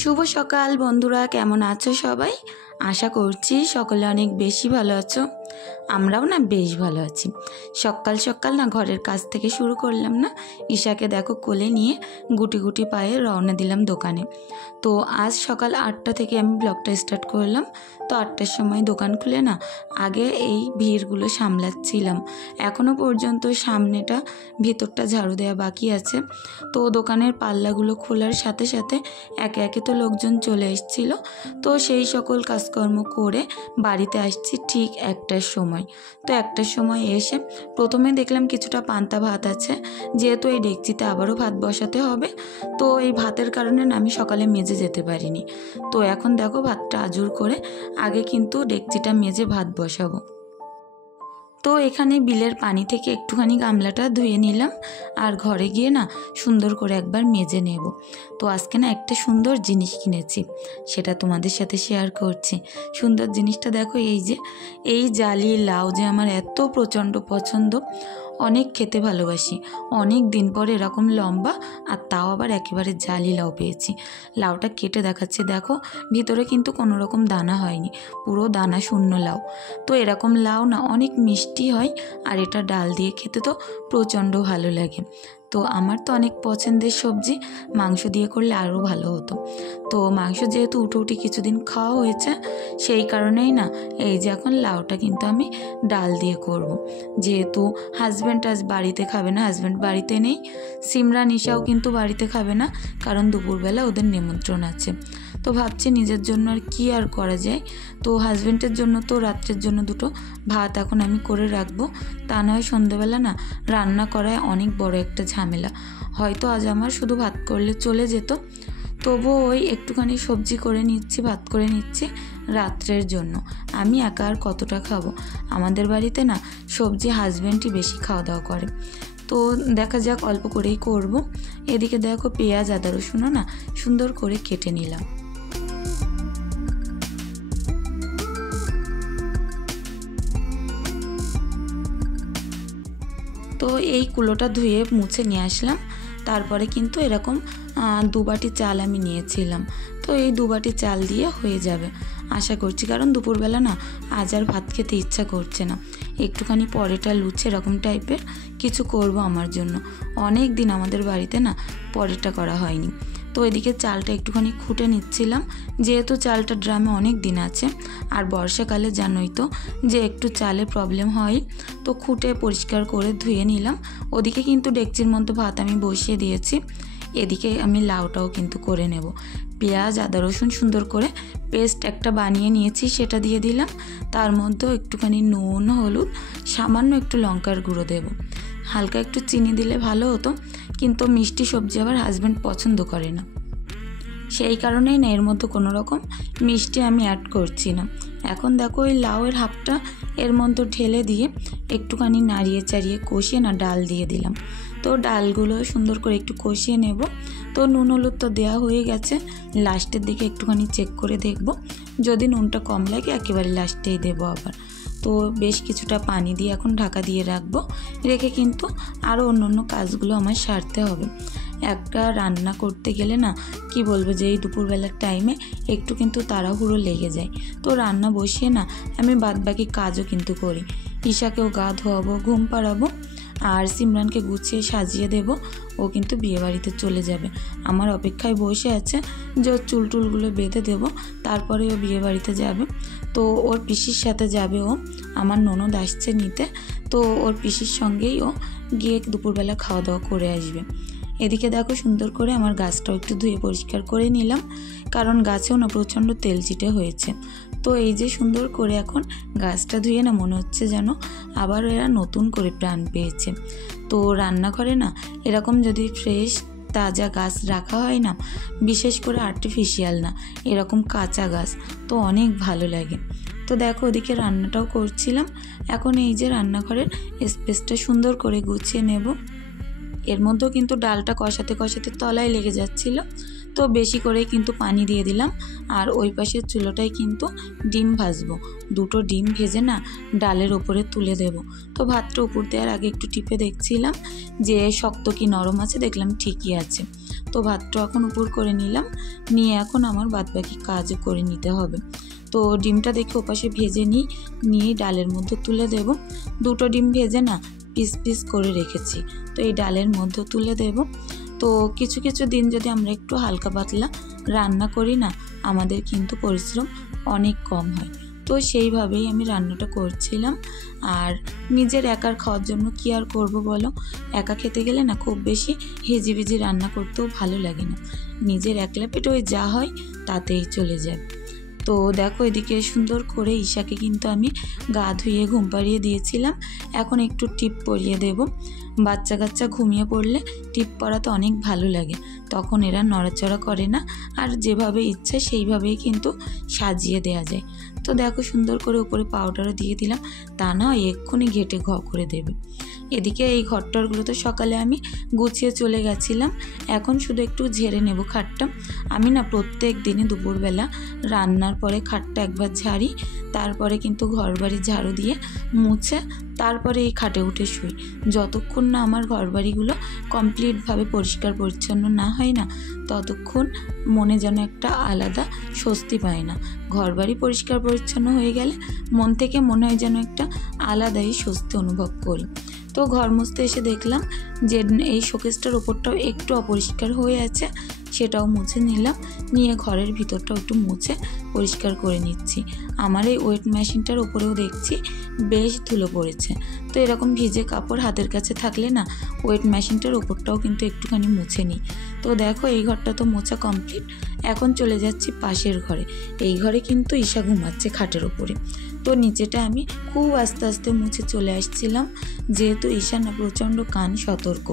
শুভ সকাল বন্ধুরা, কেমন আছো সবাই? আশা করছি সকলে অনেক বেশি ভালো আছো। আমরাও না বেশ ভালো আছি। সকাল সকাল না ঘরের কাজ থেকে শুরু করলাম না, ঈশাকে দেখো কোলে নিয়ে গুটি গুটি পায়ে রওনা দিলাম দোকানে। তো আজ সকাল 8টা থেকে আমি ব্লগটা স্টার্ট করলাম। তো 8টার সময় দোকান খুলে না আগে এই ভিড়গুলো সামলাচ্ছিলাম। এখনও পর্যন্ত সামনেটা ভিতরটা ঝাড়ু দেওয়া বাকি আছে। তো দোকানের পাল্লাগুলো খোলার সাথে সাথে একে একে তো লোকজন চলে এসেছিলো। তো সেই সকল কাজকর্ম করে বাড়িতে আসছি ঠিক 1টার সময়। তো 1টার সময় এসে প্রথমে দেখলাম কিছুটা পান্তা ভাত আছে, যেহেতু এই ডেকচিতে আবারও ভাত বসাতে হবে। তো এই ভাতের কারণে না আমি সকালে মেজে যেতে পারিনি। তো এখন দেখো ভাতটা আজুর করে আগে কিন্তু ডেকচিটা মেজে ভাত বসাবো। তো এখানে বিলের পানি থেকে একটুখানি গামলাটা ধুয়ে নিলাম, আর ঘরে গিয়ে না সুন্দর করে একবার মেজে নেব। তো আজকে না একটা সুন্দর জিনিস কিনেছি, সেটা তোমাদের সাথে শেয়ার করছি। সুন্দর জিনিসটা দেখো, এই জালি লাউ যে আমার এত প্রচণ্ড পছন্দ, অনেক খেতে ভালোবাসি। অনেক দিন পরে এরকম লম্বা আর তাও আবার একেবারে জালি লাউ পেয়েছি। লাউটা কেটে দেখাচ্ছে, দেখো ভিতরে কিন্তু কোনো রকম দানা হয়নি, পুরো দানা শূন্য লাউ। তো এরকম লাউ না অনেক মিষ্টি হয়, আর এটা ডাল দিয়ে খেতে তো প্রচণ্ড ভালো লাগে। তো আমার তো অনেক পছন্দের সবজি, মাংস দিয়ে করলে আরও ভালো হতো। তো মাংস যেহেতু উঠে কিছুদিন খাওয়া হয়েছে, সেই কারণেই না এই যে এখন লাউটা কিন্তু আমি ডাল দিয়ে করব। যেহেতু হাজব্যান্ড আজ বাড়িতে খাবে না, হাজব্যান্ড বাড়িতে নেই, সিমরান ঈশাও কিন্তু বাড়িতে খাবে না, কারণ দুপুরবেলা ওদের নিমন্ত্রণ আছে। তো ভাবছি নিজের জন্য আর কি আর করা যায়। তো হাজব্যান্ডের জন্য তো রাত্রের জন্য দুটো ভাত এখন আমি করে রাখবো, তা নয় সন্ধ্যেবেলা না রান্না করায় অনেক বড় একটা ঝামেলা। হয়তো আজ আমার শুধু ভাত করলে চলে যেত, তবুও ওই একটুখানি সবজি করে নিচ্ছি, ভাত করে নিচ্ছি রাত্রের জন্য। আমি একা আর কতটা খাবো? আমাদের বাড়িতে না সবজি হাজব্যান্ডই বেশি খাওয়া দাওয়া করে। তো দেখা যাক, অল্প করেই করব। এদিকে দেখো পেঁয়াজ আদা রসুনও না সুন্দর করে কেটে নিলাম। তো এই কুলোটা ধুয়ে মুছে নিয়ে আসলাম। তারপরে কিন্তু এরকম 2 বাটি চাল আমি নিয়েছিলাম। তো এই 2 বাটি চাল দিয়ে হয়ে যাবে আশা করছি, কারণ দুপুরবেলা না আজ আর ভাত খেতে ইচ্ছা করছে না। একটুখানি পরেটা লুচি এরকম টাইপের কিছু করব আমার জন্য। অনেক দিন আমাদের বাড়িতে না পরেটা করা হয়নি। তো এদিকে চালটা একটুখানি খুঁটে নিচ্ছিলাম, যেহেতু চালটা ড্রামে অনেক দিন আছে, আর বর্ষাকালে জানোই তো যে একটু চালে প্রবলেম হয়। তো খুঁটে পরিষ্কার করে ধুয়ে নিলাম। ওদিকে কিন্তু ডেকচির মধ্যে ভাত আমি বসিয়ে দিয়েছি, এদিকে আমি লাউটাও কিন্তু করে নেব। পেঁয়াজ আদা রসুন সুন্দর করে পেস্ট একটা বানিয়ে নিয়েছি, সেটা দিয়ে দিলাম। তার মধ্যেও একটুখানি নুন হলুদ সামান্য একটু লঙ্কার গুঁড়ো দেব। হালকা একটু চিনি দিলে ভালো হতো, কিন্তু মিষ্টি সবজি আবার হাজব্যান্ড পছন্দ করে না, সেই কারণেই না এর মধ্যে কোনো রকম মিষ্টি আমি অ্যাড করছি না। এখন দেখো ওই লাউয়ের হাফটা এর মধ্যে ঢেলে দিয়ে একটুখানি নাড়িয়ে চাড়িয়ে কষিয়ে না ডাল দিয়ে দিলাম। তো ডালগুলো সুন্দর করে একটু কষিয়ে নেব। তো নুন হলুদ তো দেওয়া হয়ে গেছে, লাস্টের দিকে একটুখানি চেক করে দেখব, যদি নুনটা কম লাগে একেবারে লাস্টেই দেবো আবার। তো বেশ কিছুটা পানি দিয়ে এখন ঢাকা দিয়ে রাখবো, রেখে কিন্তু আরও অন্য কাজগুলো আমার সারতে হবে। একটা রান্না করতে গেলে না কি বলবো, যে এই দুপুরবেলার টাইমে একটু কিন্তু তাড়াহুড়ো লেগে যায়। তো রান্না বসিয়ে না আমি বাদবাকি কাজও কিন্তু করি। ঈশাকেও গা ধোয়াবো, ঘুম পাড়াবো, আর সিমরানকে গুছিয়ে সাজিয়ে দেব। ও কিন্তু বিয়েবাড়িতে চলে যাবে, আমার অপেক্ষায় বসে আছে যে ওর চুলটুলগুলো বেঁধে দেব, তারপরে ও বিয়েবাড়িতে যাবে। তো ওর পিসির সাথে যাবে, ও আমার ননদ আসছে নিতে। তো ওর পিসির সঙ্গেই ও গিয়ে দুপুরবেলা খাওয়া দাওয়া করে আসবে। এদিকে দেখো সুন্দর করে আমার গাছটাও একটু ধুয়ে পরিষ্কার করে নিলাম, কারণ গাছেও না প্রচণ্ড তেল চিটে হয়েছে। তো এই যে সুন্দর করে এখন গাছটা ধুয়ে না মনে হচ্ছে যেন আবার এরা নতুন করে প্রাণ পেয়েছে। তো রান্নাঘরে না এরকম যদি ফ্রেশ তাজা গাছ রাখা হয় না, বিশেষ করে আর্টিফিশিয়াল না, এরকম কাঁচা গাছ, তো অনেক ভালো লাগে। তো দেখো ওদিকে রান্নাটাও করছিলাম। এখন এই যে রান্নাঘরের স্পেসটা সুন্দর করে গুছিয়ে নেব। এর মধ্যেও কিন্তু ডালটা কষাতে কষাতে তলায় লেগে যাচ্ছিল। তো তো বেশি করে কিন্তু পানি দিয়ে দিলাম। আর ওই পাশের চুলোটায় কিন্তু ডিম ভাজবো। দুটো ডিম ভেজে না ডালের ওপরে তুলে দেব। তো ভাতটা উপর দেওয়ার আগে একটু টিপে দেখছিলাম যে শক্ত কি নরম আছে, দেখলাম ঠিকই আছে। তো ভাতটা এখন উপর করে নিলাম, নিয়ে এখন আমার বাদবাকি কাজও করে নিতে হবে। তো ডিমটা দেখে ওপাশে ভেজে নিয়ে ডালের মধ্যে তুলে দেব। দুটো ডিম ভেজে না পিস পিস করে রেখেছি, তো এই ডালের মধ্যে তুলে দেব। তো কিছু কিছু দিন যদি আমরা একটু হালকা পাতলা রান্না করি না, আমাদের কিন্তু পরিশ্রম অনেক কম হয়। তো সেইভাবেই আমি রান্নাটা করছিলাম। আর নিজের একার খাওয়ার জন্য কি আর করব বলো, একা খেতে গেলে না খুব বেশি হিজিবিজি রান্না করতেও ভালো লাগে না। নিজের একলা পেটে ওই যা হয় তাতেই চলে যায়। তো দেখো এদিকে সুন্দর করে ঈশাকে কিন্তু আমি গা ধুইয়ে ঘুম পাড়িয়ে দিয়েছিলাম। এখন একটু টিপ পরিয়ে দেব। বাচ্চা কাচ্চা ঘুমিয়ে পড়লে টিপ পরাতে অনেক ভালো লাগে, তখন এরা নড়াচড়া করে না, আর যেভাবে ইচ্ছে সেইভাবেই কিন্তু সাজিয়ে দেওয়া যায়। তো দেখো সুন্দর করে উপরে পাউডারও দিয়ে দিলাম, তা না এক্ষুনি ঘেটে ঘ করে দেবে। এদিকে এই ঘরটরগুলো তো সকালে আমি গুছিয়ে চলে গেছিলাম, এখন শুধু একটু ঝেড়ে নেব খাটটা। আমি না প্রত্যেক দিনই দুপুরবেলা রান্নার পরে খাটটা একবার ঝাড়ি, তারপরে কিন্তু ঘরবাড়ি ঝাড়ু দিয়ে মুছে তারপরে এই খাটে উঠে শুই। যতক্ষণ না আমার ঘরবাড়িগুলো কমপ্লিটভাবে পরিষ্কার পরিচ্ছন্ন না হয় না, ততক্ষণ মনে যেন একটা আলাদা স্বস্তি পায় না। ঘরবাড়ি পরিষ্কার পরিচ্ছন্ন হয়ে গেলে মন থেকে মনে হয় যেন একটা আলাদাই স্বস্তি অনুভব করি। তো ঘর মুছতে এসে দেখলাম যে এই শোকেসটার ওপরটাও একটু অপরিষ্কার হয়ে আছে, সেটাও মুছে নিলাম। নিয়ে ঘরের ভিতরটাও একটু মুছে পরিষ্কার করে নিচ্ছি। আমার এই ওয়েট মেশিনটার ওপরেও দেখছি বেশ ধুলো পড়েছে। তো এরকম ভিজে কাপড় হাতের কাছে থাকলে না ওয়েট মেশিনটার ওপরটাও কিন্তু একটুখানি মুছে নিই। তো দেখো এই ঘরটা তো মোছা কমপ্লিট, এখন চলে যাচ্ছি পাশের ঘরে। এই ঘরে কিন্তু ঈশা ঘুমাচ্ছে খাটের ওপরে। তো নিচেটা আমি খুব আস্তে আস্তে মুছে চলে আসছিলাম, যেহেতু ঈশা না প্রচণ্ড কান সতর্ক,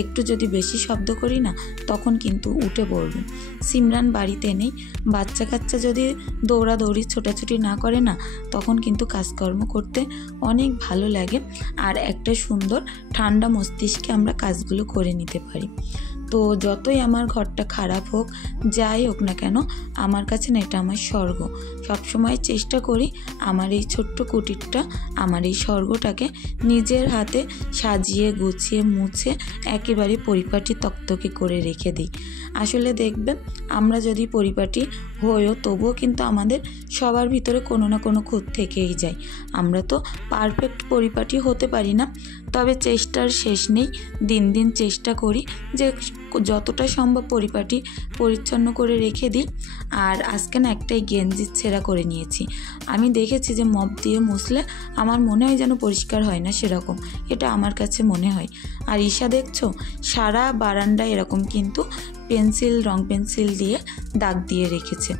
একটু যদি বেশি শব্দ করি না তখন কিন্তু উঠে পড়বে। সিমরান বাড়িতে নেই, বাচ্চা কাচ্চা যদি দৌড়াদৌড়ি ছোটাছুটি না করে না, তখন কিন্তু কাজকর্ম করতে অনেক ভালো লাগে, আর একটা সুন্দর ঠান্ডা মস্তিষ্কে আমরা কাজগুলো করে নিতে পারি। তো যতই আমার ঘরটা খারাপ হোক, যাই হোক না কেন, আমার কাছে না এটা আমার স্বর্গ। সবসময় চেষ্টা করি আমার এই ছোট্ট কুটিরটা, আমার এই স্বর্গটাকে নিজের হাতে সাজিয়ে গুছিয়ে মুছে একেবারে পরিপাটি তকতকে করে রেখে দিই। আসলে দেখবে আমরা যদি পরিপাটি হয়েও তবুও কিন্তু আমাদের সবার ভিতরে কোনো না কোনো খুঁত থেকেই যায়। আমরা তো পারফেক্ট পরিপাটি হতে পারি না, তবে চেষ্টার শেষ নেই। দিন দিন চেষ্টা করি যে যতটা সম্ভব পরিপাটি পরিচ্ছন্ন করে রেখে দিই। আর আজকে না একটাই গেঞ্জি ছেঁড়া করে নিয়েছি। আমি দেখেছি যে মপ দিয়ে মুছলে আমার মনে হয় যেন পরিষ্কার হয় না, সেরকম এটা আমার কাছে মনে হয়। আর ঈশা দেখছো সারা বারান্দায় এরকম কিন্তু রং পেন্সিল দিয়ে দাগ দিয়ে রেখেছে।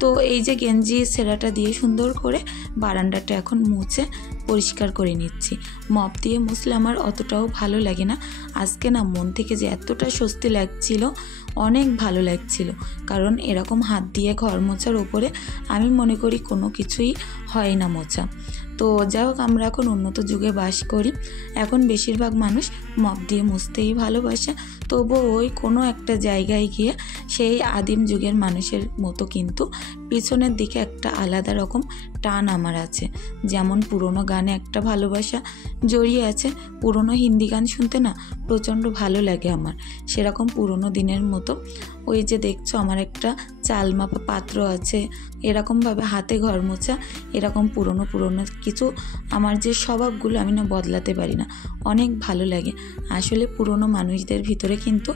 তো এই যে গেঞ্জি ছেঁড়াটা দিয়ে সুন্দর করে বারান্দাটা এখন মুছে পরিষ্কার করে নিচ্ছি। মপ দিয়ে মুছলে আমার অতটাও ভালো লাগে না। আজকে না মন থেকে যে এতটা স্বস্তি লাগছিল, অনেক ভালো লাগছিল, কারণ এরকম হাত দিয়ে ঘর মোছার ওপরে আমি মনে করি কোনো কিছুই হয় না মোছা। তো যাই হোক, আমরা এখন উন্নত যুগে বাস করি, এখন বেশিরভাগ মানুষ মপ দিয়ে মুছতেই ভালোবাসে। তবুও ওই কোনো একটা জায়গায় গিয়ে সেই আদিম যুগের মানুষের মতো কিন্তু পিছনের দিকে একটা আলাদা রকম টান আমার আছে। যেমন পুরনো গানে একটা ভালোবাসা জড়িয়ে আছে, পুরনো হিন্দি গান শুনতে না প্রচণ্ড ভালো লাগে আমার, সেরকম পুরনো দিনের মতো ওই যে দেখছো আমার একটা চাল মাপা পাত্র আছে, এরকমভাবে হাতে ঘর মোছা, এরকম পুরনো কিছু আমার যে স্বভাবগুলো আমি না বদলাতে পারি না, অনেক ভালো লাগে। আসলে পুরনো মানুষদের ভিতরে কিন্তু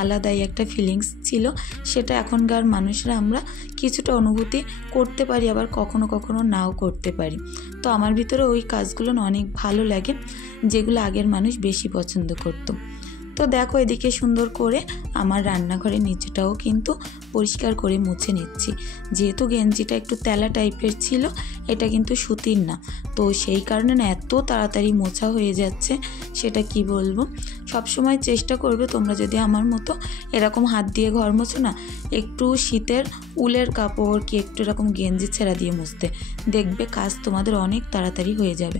আলাদাই একটা ফিলিংস ছিল, সেটা এখনকার মানুষরা আমরা কিছুটা অনুভূতি করতে পারি, আবার কখনো কখনো নাও করতে পারি। তো আমার ভিতরে ওই কাজগুলো না অনেক ভালো লাগে, যেগুলো আগের মানুষ বেশি পছন্দ করতো। তো দেখো এদিকে সুন্দর করে আমার রান্নাঘরের নিচেটাও কিন্তু পরিষ্কার করে মুছে নিচ্ছি। যেহেতু গেঞ্জিটা একটু তেলা টাইপের ছিল, এটা কিন্তু সুতির না, তো সেই কারণে না এত তাড়াতাড়ি মোছা হয়ে যাচ্ছে, সেটা কি বলবো। সবসময় চেষ্টা করবে তোমরা যদি আমার মতো এরকম হাত দিয়ে ঘর মোছো না, একটু শীতের উলের কাপড় কি একটু এরকম গেঞ্জি ছেঁড়া দিয়ে মুছতে, দেখবে কাজ তোমাদের অনেক তাড়াতাড়ি হয়ে যাবে।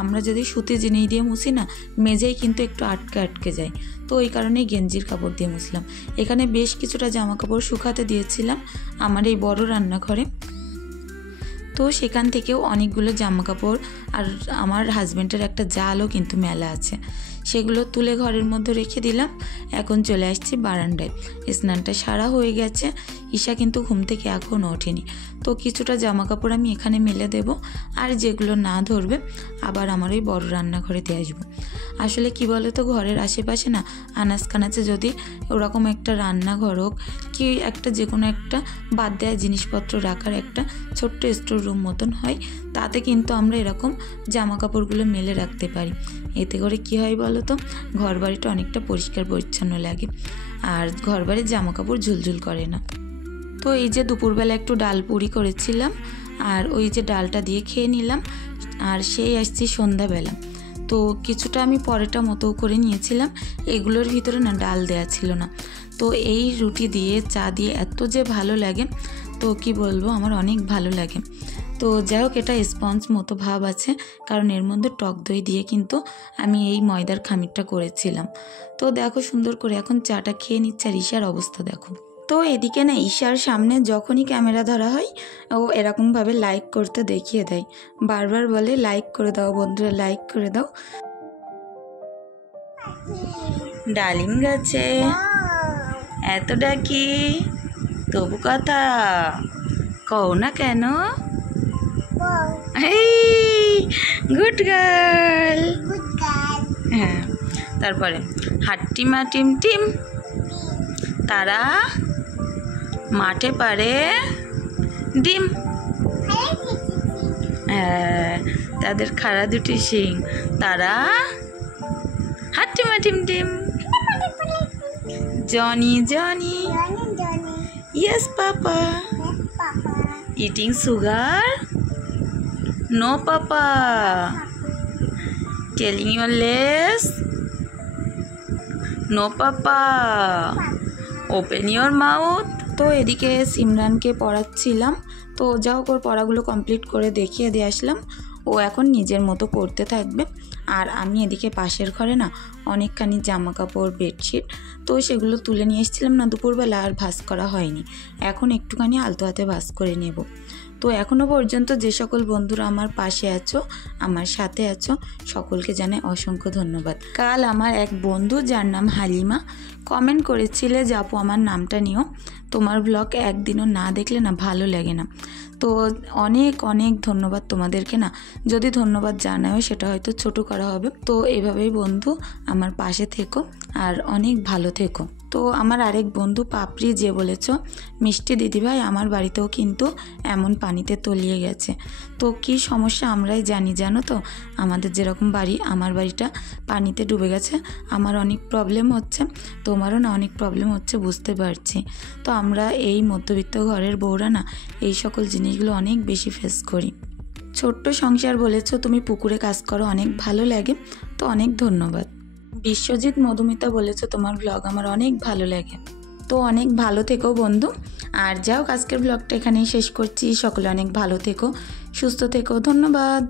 আমরা যদি সুতি জিনিস দিয়ে মুছি না, মেঝেই কিন্তু একটু আটকে যায়। তো ওই কারণেই গেঞ্জির কাপড় দিয়ে মুছলাম। এখানে বেশ কিছুটা জামা কাপড় শুকাতে দিয়েছিলাম আমার এই বড় রান্নাঘরে। তো সেখান থেকেও অনেকগুলো জামা কাপড় আর আমার হাজব্যান্ডের একটা জালও কিন্তু মেলা আছে, সেগুলো তুলে ঘরের মধ্যে রেখে দিলাম। এখন চলে আসছি বারান্দায়। স্নানটা সারা হয়ে গেছে, ঈশা কিন্তু ঘুম থেকে এখনও ওঠেনি। তো কিছুটা জামা কাপড় আমি এখানে মেলে দেব, আর যেগুলো না ধরবে আবার আমার ওই বড় রান্নাঘরে দিয়ে আসবো। আসলে কি বলো তো, ঘরের আশেপাশে না আনাজ কানাচে যদি ওরকম একটা রান্নাঘর হোক কি একটা যে কোনো একটা বাদ দেওয়া জিনিসপত্র রাখার একটা ছোট্ট স্টোর রুম মতন হয়, তাতে কিন্তু আমরা এরকম জামা কাপড়গুলো মেলে রাখতে পারি। এতে করে কি হয় বলো তো, ঘর বাড়িটা অনেকটা পরিষ্কার পরিচ্ছন্ন লাগে আর ঘর বাড়ির জামা কাপড় ঝুলঝুল করে না। তো এই যে দুপুরবেলা একটু ডাল পুরি করেছিলাম আর ওই যে ডালটা দিয়ে খেয়ে নিলাম। আর সেই আসছি সন্ধ্যাবেলা, তো কিছুটা আমি পরেটা মতো করে নিয়েছিলাম, এগুলোর ভিতরে না ডাল দেয়া ছিল না। তো এই রুটি দিয়ে চা দিয়ে এত যে ভালো লাগে, তো কি বলবো, আমার অনেক ভালো লাগে। তো যাই হোক, এটা স্পঞ্জ মতো ভাব আছে, কারণ এর মধ্যে টক দই দিয়ে কিন্তু আমি এই ময়দার খামিরটা করেছিলাম। তো দেখো সুন্দর করে এখন চাটা খেয়ে নিচ্ছে, আর ঈশার অবস্থা দেখো। তো এদিকে না ঈশার সামনে যখনই ক্যামেরা ধরা হয় ও এরকমভাবে লাইক করতে দেখিয়ে দেয়, বারবার বলে লাইক করে দাও বন্ধুরা, লাইক করে দাও। ডালিম গাছে এত ডাকি তবু কথা কও না কেন? Good girl. হ্যাঁ, তারপরে হাট্টিমা টিম টিম, তারা মাঠে পারে ডিম। হ্যাঁ, তাদের খাড়া দুটি শিং, তারা হাট্টিমা টিম টিম। Johnny Johnny, yes papa. Eating sugar, no papa. Telling your lies, no papa. Open your mouth. তো এদিকে সিমরানকে পড়াচ্ছিলাম, তো যাও ওর পড়াগুলো কমপ্লিট করে দেখিয়ে দিয়ে আসলাম। ও এখন নিজের মতো করতে থাকবে, আর আমি এদিকে পাশের ঘরে না অনেকখানি জামা কাপড় বেডশিট, তো সেগুলো তুলে নিয়ে এসেছিলাম না দুপুরবেলা, আর ভাঁজ করা হয়নি। এখন একটুখানি আলতো হাতে ভাঁজ করে নেব। তো এখনও পর্যন্ত যে সকল বন্ধুরা আমার পাশে আছো, আমার সাথে আছো, সকলকে জানাই অসংখ্য ধন্যবাদ। কাল আমার এক বন্ধু, যার নাম হালিমা, কমেন্ট করেছিলে যে আপু আমার নামটা নিও, তোমার ব্লগ একদিনও না দেখলে না ভালো লাগে না। তো অনেক অনেক ধন্যবাদ তোমাদেরকে। না যদি ধন্যবাদ জানাও সেটা হয়তো ছোট করা হবে। তো এভাবেই বন্ধু আমার পাশে থেকো আর অনেক ভালো থেকো। তো আমার আরেক বন্ধু পাপড়ি যে বলেছ, মিষ্টি দিদিভাই আমার বাড়িতেও কিন্তু এমন পানিতে তলিয়ে গেছে। তো কি সমস্যা আমরাই জানি, জানো তো, আমাদের যেরকম বাড়ি, আমার বাড়িটা পানিতে ডুবে গেছে, আমার অনেক প্রবলেম হচ্ছে, তোমারও না অনেক প্রবলেম হচ্ছে বুঝতে পারছি। তো আমরা এই মধ্যবিত্ত ঘরের বউরা না এই সকল জিনিসগুলো অনেক বেশি ফেস করি। ছোট্ট সংসার বলেছ, তুমি পুকুরে কাজ করো, অনেক ভালো লাগে, তো অনেক ধন্যবাদ। বিশ্বজিৎ মধুমিতা বলেছ তোমার ব্লগ আমার অনেক ভালো লাগে, তো অনেক ভালো থেকো বন্ধু। আর যাও, আজকের ব্লগটা এখানেই শেষ করছি। সকলে অনেক ভালো থেকো, সুস্থ থেকো, ধন্যবাদ।